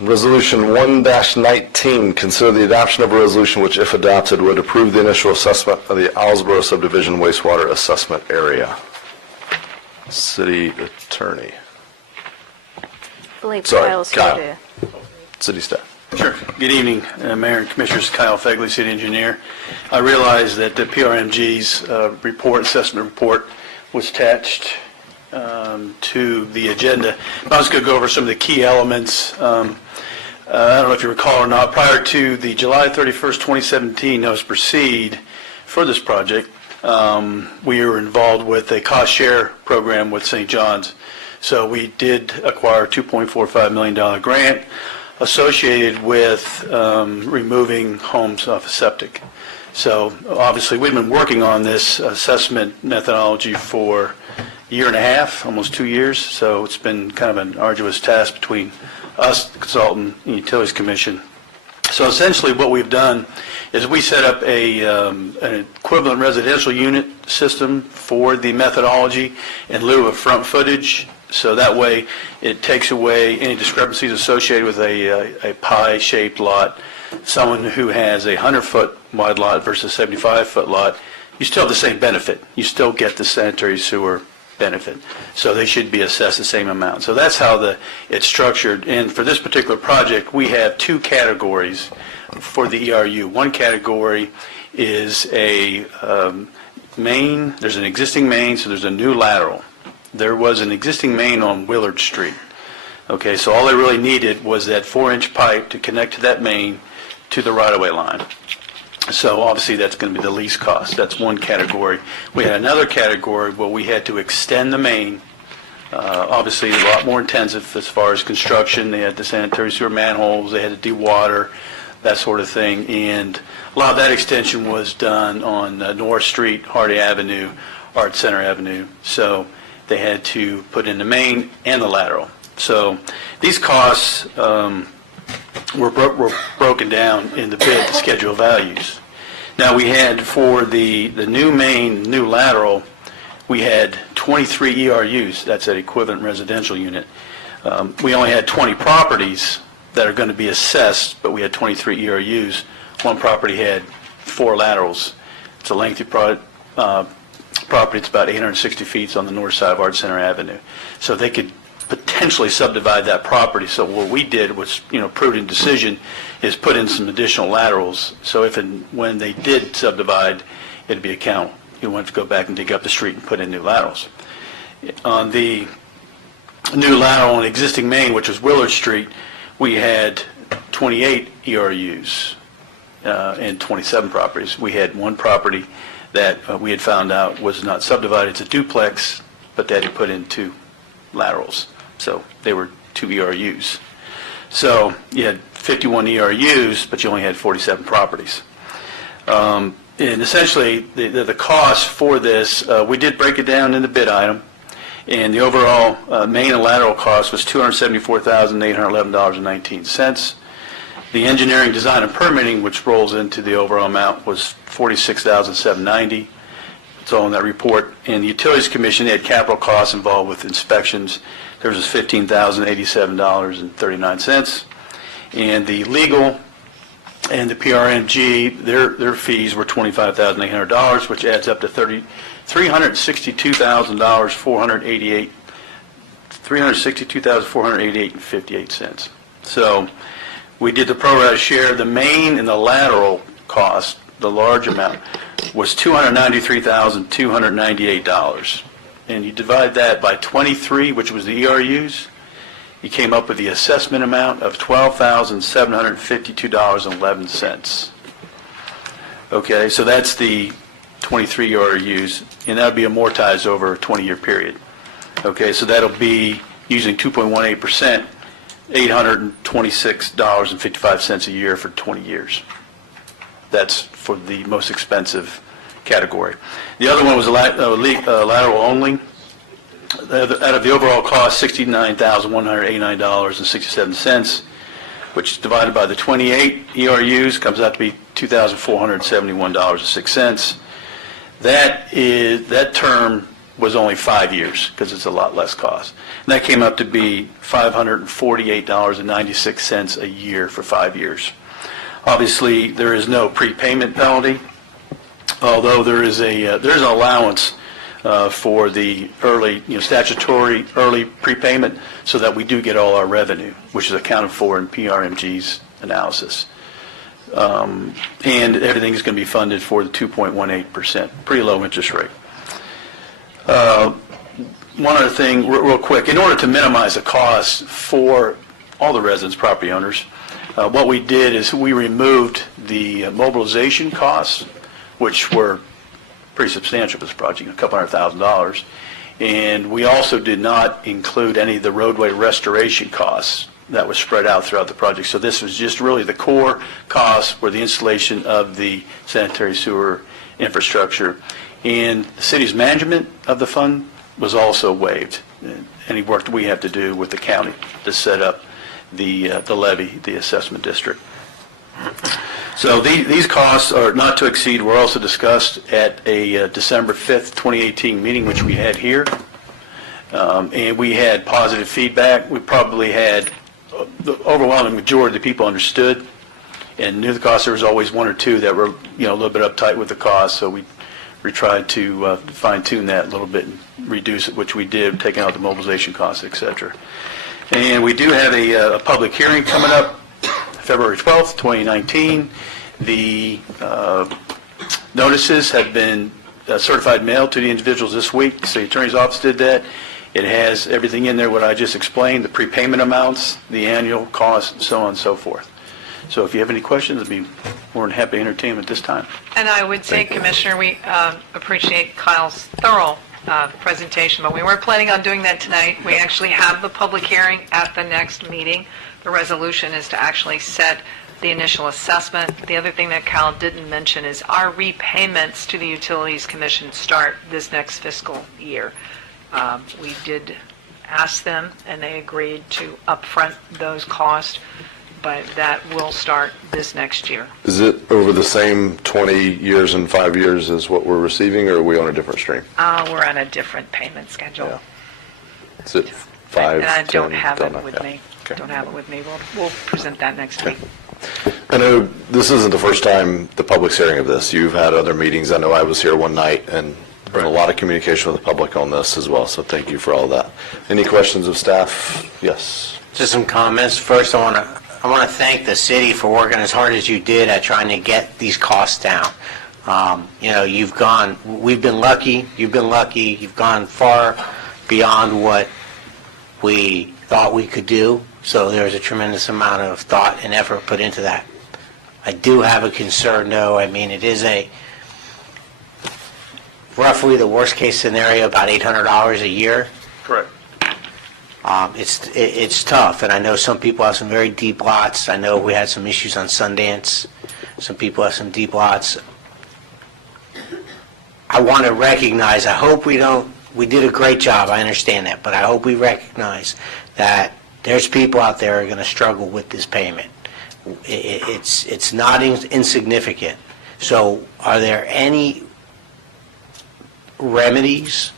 Resolution 1-19, consider the adoption of a resolution which, if adopted, would approve the initial assessment of the Owlsboro subdivision wastewater assessment area. City Attorney. I believe Sorry, Kyle's Kyle. here City Staff. Sure. Good evening, Mayor and Commissioners. Kyle Fegley, City Engineer. I realize that the PRMG's assessment report was attached to the agenda. I was going to go over some of the key elements. I don't know if you recall or not, prior to the July 31st, 2017 notice to proceed for this project, we were involved with a cost share program with St. John's. So we did acquire a $2.45 million grant associated with removing homes off of septic. So obviously we've been working on this assessment methodology for a year and a half, almost 2 years. So it's been kind of an arduous task between us, the consultant, and Utilities Commission. So essentially what we've done is we set up an equivalent residential unit system for the methodology in lieu of front footage. So that way it takes away any discrepancies associated with a pie-shaped lot. Someone who has a 100-foot wide lot versus a 75-foot lot, you still have the same benefit. You still get the sanitary sewer benefit. So they should be assessed the same amount. So that's how it's structured. And for this particular project, we have two categories for the ERU. One category is a main. There's an existing main, so there's a new lateral. There was an existing main on Willard Street. Okay, so all they really needed was that 4-inch pipe to connect to that main to the right-of-way line. So obviously that's going to be the least cost. That's one category. We had another category where we had to extend the main. Obviously a lot more intensive as far as construction. They had the sanitary sewer manholes. They had to dewater, that sort of thing. And a lot of that extension was done on North Street, Hardy Avenue, Art Center Avenue. So they had to put in the main and the lateral. So these costs were broken down in the bid schedule values. Now we had for the new main, new lateral, we had 23 ERUs. That's an equivalent residential unit. We only had 20 properties that are going to be assessed, but we had 23 ERUs. One property had 4 laterals. It's a lengthy property. It's about 860 feet on the north side of Art Center Avenue. So they could potentially subdivide that property. So what we did was, prudent decision is put in some additional laterals. So if and when they did subdivide, it'd be a count. You wouldn't have to go back and dig up the street and put in new laterals. On the new lateral on existing main, which was Willard Street, we had 28 ERUs and 27 properties. We had one property that we had found out was not subdivided. It's a duplex, but that had put in 2 laterals. So they were 2 ERUs. So you had 51 ERUs, but you only had 47 properties. And essentially, the cost for this, we did break it down in the bid item, and the overall main and lateral cost was $274,811.19. The engineering, design, and permitting, which rolls into the overall amount, was $46,790. It's all in that report. And the Utilities Commission, they had capital costs involved with inspections. Theirs was $15,087.39. And the legal and the PRMG, their fees were $25,800, which adds up to $362,488.58. So we did the pro rata share. The main and the lateral cost, the large amount, was $293,298. And you divide that by 23, which was the ERUs, you came up with the assessment amount of $12,752.11. Okay, so that's the 23 ERUs, and that would be amortized over a 20-year period. Okay, so that'll be using 2.18%, $826.55 a year for 20 years. That's for the most expensive category. The other one was lateral only. Out of the overall cost, $69,189.67, which divided by the 28 ERUs comes out to be $2,471.06. That term was only 5 years, because it's a lot less cost. And that came up to be $548.96 a year for 5 years. Obviously, there is no prepayment penalty, although there's an allowance for the early, statutory early prepayment, so that we do get all our revenue, which is accounted for in PRMG's analysis. And everything is going to be funded for the 2.18%, pretty low interest rate. One other thing, real quick, in order to minimize the cost for all the residents, property owners, what we did is we removed the mobilization costs, which were pretty substantial for this project, $200,000, and we also did not include any of the roadway restoration costs that was spread out throughout the project. So this was just really the core costs for the installation of the sanitary sewer infrastructure. And the city's management of the fund was also waived. Any work that we have to do with the county to set up the levy, the assessment district. So these costs are not to exceed, were also discussed at a December 5th, 2018 meeting, which we had here. And we had positive feedback. We probably had the overwhelming majority of the people understood and knew the cost. There was always one or two that were, a little bit uptight with the cost, so we tried to fine-tune that a little bit and reduce it, which we did, taking out the mobilization costs, et cetera. And we do have a public hearing coming up, February 12th, 2019. The notices have been certified mail to the individuals this week. The city attorney's office did that. It has everything in there, what I just explained, the prepayment amounts, the annual cost, so on and so forth. So if you have any questions, I'd be more than happy to entertain them at this time. And I would say, Commissioner, we appreciate Kyle's thorough presentation, but we weren't planning on doing that tonight. We actually have the public hearing at the next meeting. The resolution is to actually set the initial assessment. The other thing that Kyle didn't mention is our repayments to the Utilities Commission start this next fiscal year. We did ask them, and they agreed to upfront those costs, but that will start this next year. Is it over the same 20 years and 5 years as what we're receiving, or are we on a different stream? We're on a different payment schedule. Yeah. Is it 5, And I 10? don't have it know. with Yeah. me. Okay. Don't have it with me. We'll present that next week. I know this isn't the first time the public's hearing of this. You've had other meetings. I know I was here one night, and been a lot of communication with the public on this as well, so thank you for all that. Any questions of staff? Yes. Just some comments. First, I want to thank the city for working as hard as you did at trying to get these costs down. We've been lucky, you've been lucky, you've gone far beyond what we thought we could do, so there's a tremendous amount of thought and effort put into that. I do have a concern, though. I mean, it is roughly the worst case scenario, about $800 a year. Correct. It's tough, and I know some people have some very deep lots. I know we had some issues on Sundance. Some people have some deep lots. I want to recognize, I hope we did a great job, I understand that, but I hope we recognize that there's people out there who are going to struggle with this payment. It's not insignificant. So are there any remedies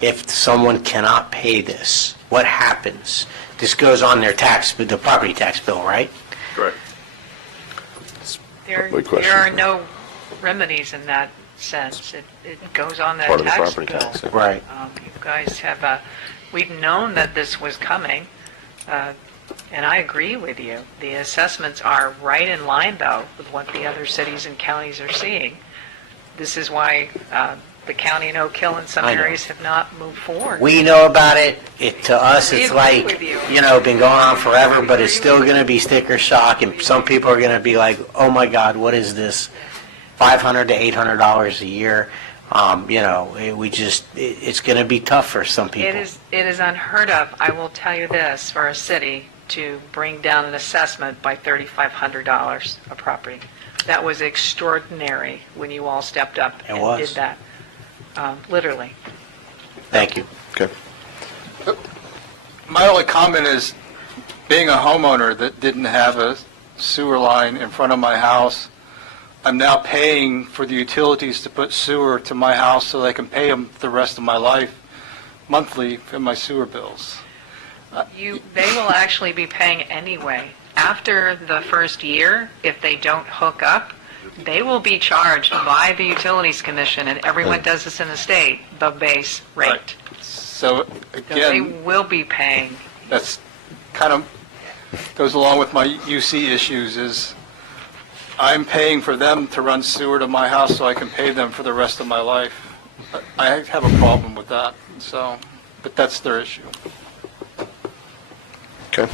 if someone cannot pay this? What happens? This goes on their the property tax bill, right? Correct. There Good question. are no remedies in that sense. It goes on that Part of the tax property bill. tax, yeah. Right. You guys have, we've known that this was coming, and I agree with you. The assessments are right in line, though, with what the other cities and counties are seeing. This is why the county and Oak Hill in some I know. areas have not moved forward. We know about it. To us, We it's agree like, with you. been going on forever, but it's still going to be sticker shock, and some people are going to be like, oh my God, what is this? $500 to $800 a year. It's going to be tough for some people. It is unheard of, I will tell you this, for a city to bring down an assessment by $3,500 a property. That was extraordinary when you all stepped up It and was. did that, literally. Thank you. Okay. My only comment is, being a homeowner that didn't have a sewer line in front of my house, I'm now paying for the utilities to put sewer to my house so I can pay them the rest of my life monthly in my sewer bills. They will actually be paying anyway. After the first year, if they don't hook up, they will be charged by the Utilities Commission, and everyone does this in the state, the base rate. So So they again, will be paying. that's kind of goes along with my UC issues is I'm paying for them to run sewer to my house so I can pay them for the rest of my life. I have a problem with that, so, but that's their issue. Okay.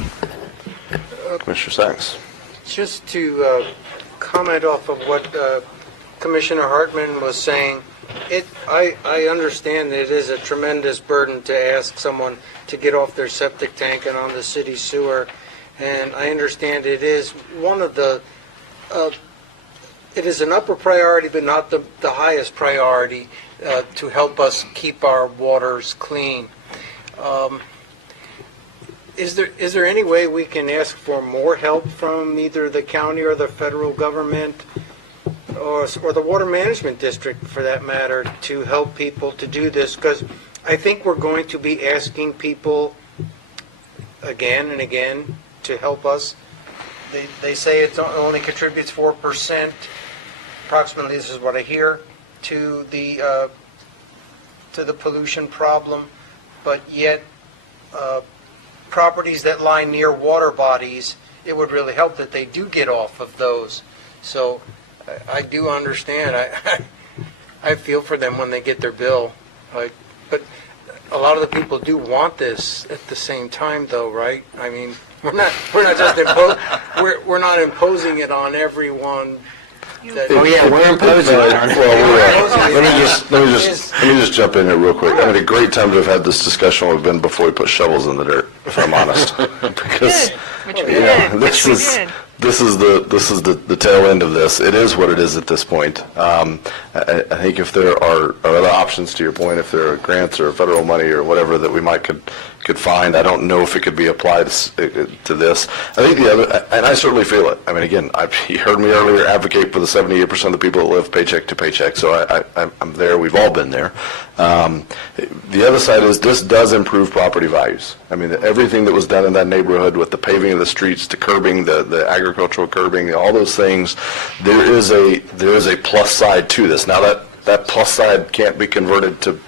Commissioner Sacks. Just to comment off of what Commissioner Hartman was saying, I understand that it is a tremendous burden to ask someone to get off their septic tank and on the city sewer, and I understand it is one of the, it is an upper priority, but not the highest priority to help us keep our waters clean. Is there any way we can ask for more help from either the county or the federal government or the water management district, for that matter, to help people to do this? Because I think we're going to be asking people again and again to help us. They say it only contributes 4%, approximately, this is what I hear, to the pollution problem, but yet properties that lie near water bodies, it would really help that they do get off of those. So I do understand. I feel for them when they get their bill. But a lot of the people do want this at the same time, though, right? I mean, we're not just we're not imposing it on everyone. Oh, yeah, we're imposing it on it. Let me just jump in here real quick. I mean, a great time to have had this discussion would have been before we put shovels in the dirt, if I'm honest. Because, Which we yeah, did, which we did. this is the tail end of this. It is what it is at this point. I think if there are other options, to your point, if there are grants or federal money or whatever that we might could find, I don't know if it could be applied to this. I think the other, and I certainly feel it. I mean, again, you heard me earlier advocate for the 78% of the people that live paycheck to paycheck, so I'm there. We've all been there. The other side is this does improve property values. I mean, everything that was done in that neighborhood with the paving of the streets, to curbing, the agricultural curbing, all those things, there is a plus side to this. Now that plus side can't be converted to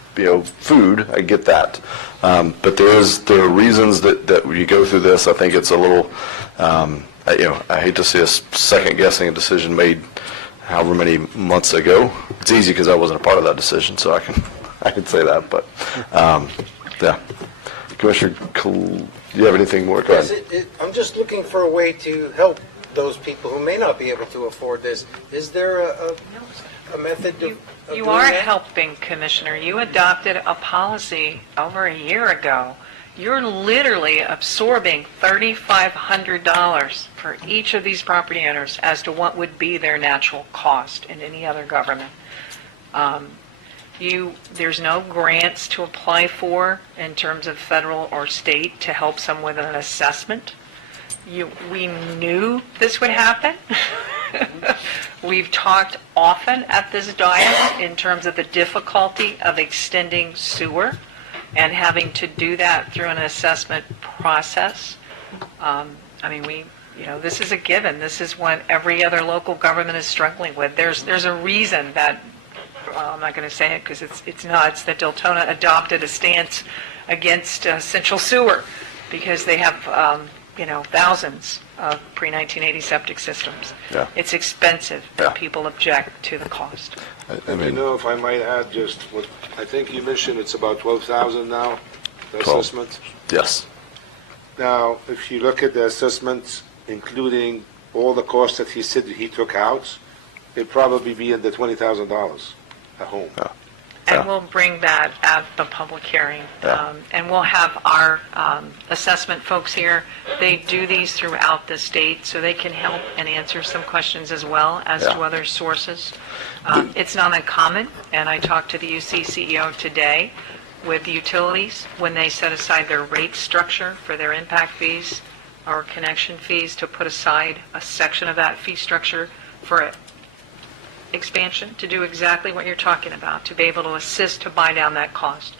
food. I get that, but there are reasons that you go through this. I think it's a little, I hate to see us second guessing a decision made however many months ago. It's easy because I wasn't a part of that decision, so I can say that. But yeah, Commissioner, do you have anything more? Go ahead. I'm just looking for a way to help those people who may not be able to afford this. Is there a method of You doing are that? helping, Commissioner. You adopted a policy over a year ago. You're literally absorbing $3,500 for each of these property owners as to what would be their natural cost in any other government. There's no grants to apply for in terms of federal or state to help someone with an assessment. We knew this would happen. We've talked often at this dais in terms of the difficulty of extending sewer and having to do that through an assessment process. This is a given. This is what every other local government is struggling with. There's a reason that, I'm not going to say it because it's nuts, that Deltona adopted a stance against central sewer because they have thousands of pre-1980 septic systems. Yeah. It's expensive, Yeah. and people object to the cost. I mean, if I might add just what, I think you mentioned it's about 12,000 now, the 12. assessment. yes. Now, if you look at the assessments, including all the costs that he said he took out, it'd probably be in the $20,000 a home. Yeah. And we'll bring that at the public hearing. Yeah. And we'll have our assessment folks here. They do these throughout the state, so they can help and answer some questions as well as to Yeah. other sources. It's not uncommon, and I talked to the UC CEO today with utilities when they set aside their rate structure for their impact fees or connection fees, to put aside a section of that fee structure for expansion to do exactly what you're talking about, to be able to assist to buy down that cost.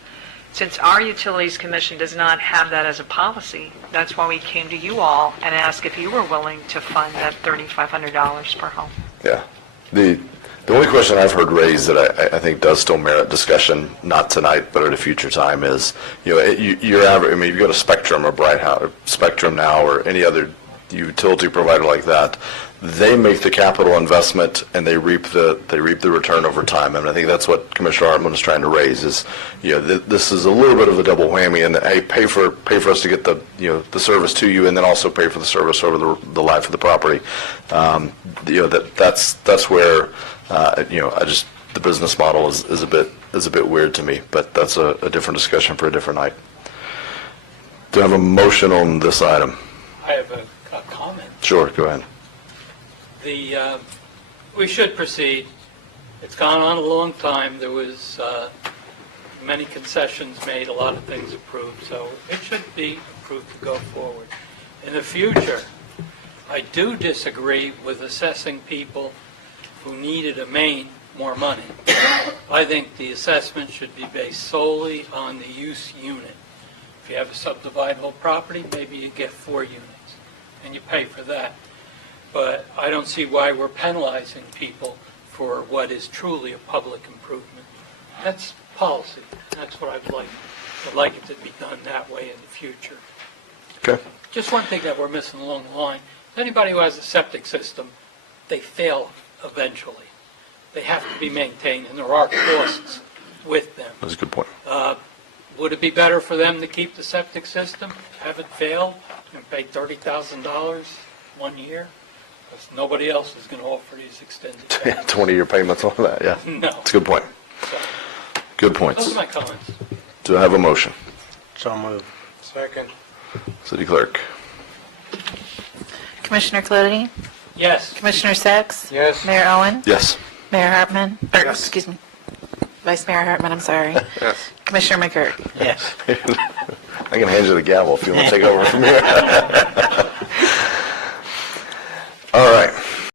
Since our Utilities Commission does not have that as a policy, that's why we came to you all and asked if you were willing to fund that $3,500 per home. Yeah. The only question I've heard raised that I think does still merit discussion, not tonight, but at a future time, is, your average, I mean, if you go to Spectrum or Bright House, Spectrum Now, or any other utility provider like that, they make the capital investment and they reap the return over time. And I think that's what Commissioner Hartman is trying to raise is, this is a little bit of a double whammy, and hey, pay for us to get the service to you, and then also pay for the service over the life of the property. That's where the business model is a bit weird to me, but that's a different discussion for a different night. Do I have a motion on this item? I have a comment. Sure, go ahead. We should proceed. It's gone on a long time. There was many concessions made, a lot of things approved, so it should be approved to go forward. In the future, I do disagree with assessing people who needed a main more money. I think the assessment should be based solely on the use unit. If you have a subdividable property, maybe you get 4 units, and you pay for that. But I don't see why we're penalizing people for what is truly a public improvement. That's policy. That's what I'd like. I'd like it to be done that way in the future. Okay. Just one thing that we're missing along the line. Anybody who has a septic system, they fail eventually. They have to be maintained, and there are costs with them. That's a good point. Would it be better for them to keep the septic system, have it fail, and pay $30,000 1 year? Because nobody else is going to offer these extended payments. 20-year payments on that, yeah. No. That's a good point. Good points. Those are my comments. Do I have a motion? So moved. Second. City Clerk. Commissioner Clooney? Yes. Commissioner Sacks? Yes. Mayor Owen? Yes. Mayor Hartman? Excuse me. Vice Mayor Hartman, I'm sorry. Yes. Commissioner McGurk? Yes. I can hand you the gavel if you want to take over from here.